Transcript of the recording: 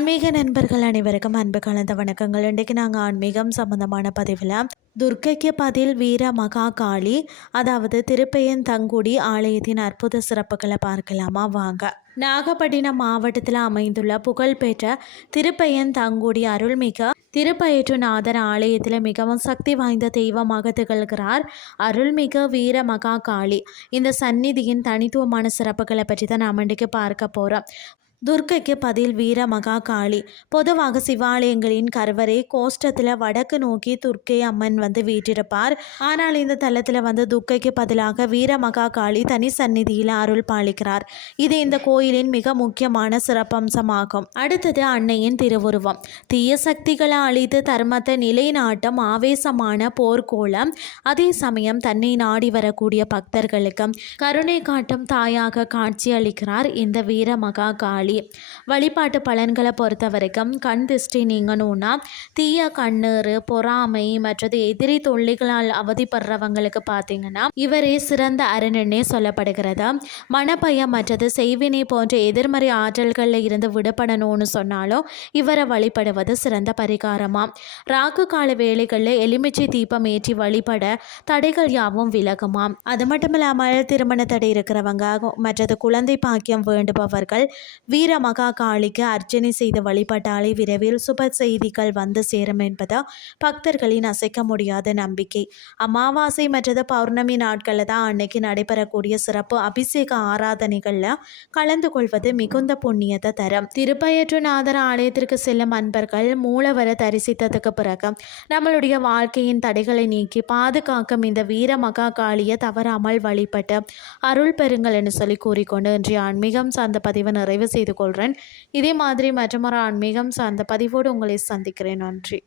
ஆன்மீக நண்பர்கள் அனைவருக்கும் அன்பு கலந்த வணக்கங்கள். இன்றைக்கு நாங்கள் ஆன்மீகம் சம்பந்தமான பதிவில் துர்க்கைக்கு பதில் வீர மகா காளி, அதாவது திருப்பையன் தங்குடி ஆலயத்தின் அற்புத சிறப்புகளை பார்க்கலாமா வாங்க. நாகப்பட்டினம் மாவட்டத்தில் அமைந்துள்ள புகழ்பெற்ற திருப்பையன் தங்குடி அருள்மிக திருப்பயற்றுநாதர் ஆலயத்தில் மிகவும் சக்தி வாய்ந்த தெய்வமாக திகழ்கிறார் அருள்மிகு வீர மகா காளி. இந்த சந்நிதியின் தனித்துவமான சிறப்புகளை பற்றி தான் நாம் இன்றைக்கு பார்க்க போகிறோம். துர்க்கைக்கு பதில் வீர மகா காளி. பொதுவாக சிவாலயங்களின் கருவறை கோஷ்டத்தில் வடக்கு நோக்கி துர்க்கை அம்மன் வீற்றிருப்பார். ஆனால் இந்த தலத்தில் துர்க்கைக்கு பதிலாக வீர மகா காளி தனி சந்நிதியில் அருள் பாலிக்கிறார். இது இந்த கோயிலின் மிக முக்கியமான சிறப்பம்சமாகும். அடுத்தது அன்னையின் திருவுருவம். தீய சக்திகளை அழித்து தர்மத்தை நிலைநாட்டும் ஆவேசமான போர்க்கோளம். அதே சமயம் தன்னை நாடி வரக்கூடிய பக்தர்களுக்கு கருணை காட்டும் தாயாக காட்சி அளிக்கிறார் இந்த வீர மகா காளி. வழிபாட்டு பலன்களை பொறுத்த வரைக்கும் கண் திருஷ்டி நீங்கணும்னா தீய கண்ணீர், பொறாமை மற்றது எதிரி தொல்லைகளால் அவதிப்படுறவங்களுக்கு பார்த்தீங்கன்னா இவரே சிறந்த அரணனே சொல்லப்படுகிறது. மனப்பயம் மற்றது செய்வினை போன்ற எதிர்மறை ஆற்றல்களில் இருந்து விடுபடணும்னு சொன்னாலும் இவரை வழிபடுவது சிறந்த பரிகாரமா. ராகு கால வேளைகளில் எலுமிச்சை தீபம் ஏற்றி வழிபட தடைகள் யாவும் விலகுமாம். அது மட்டும் இல்லாமல் திருமண தடை இருக்கிறவங்க மற்றது குழந்தை பாக்கியம் வேண்டுபவர்கள் வீர மகா காளிக்கு அர்ச்சனை செய்து வழிபட்டாலே விரைவில் சுப செய்திகள் வந்து சேரும் என்பது பக்தர்களின் அசைக்க முடியாத நம்பிக்கை. அமாவாசை மற்றது பௌர்ணமி நாட்களில் தான் அன்னைக்கு நடைபெறக்கூடிய சிறப்பு அபிஷேக ஆராதனைகளில் கலந்து கொள்வது மிகுந்த புண்ணியத்தை தரும். திருப்பயற்றுநாதர் ஆலயத்திற்கு செல்லும் அன்பர்கள் மூலவரை தரிசித்ததுக்கு பிறகு நம்மளுடைய வாழ்க்கையின் தடைகளை நீக்கி பாதுகாக்கும் இந்த வீர மகா காளியை தவறாமல் வழிபட்டு அருள் பெறுங்கள் என்று சொல்லி கூறிக்கொண்டு இன்றைய ஆன்மீகம் சார்ந்த பதிவை நிறைவு செய்து கொள்கிறேன். இதே மாதிரி மற்றொரு ஆன்மீகம் சார்ந்த பதிவோடு உங்களை சந்திக்கிறேன். நன்றி.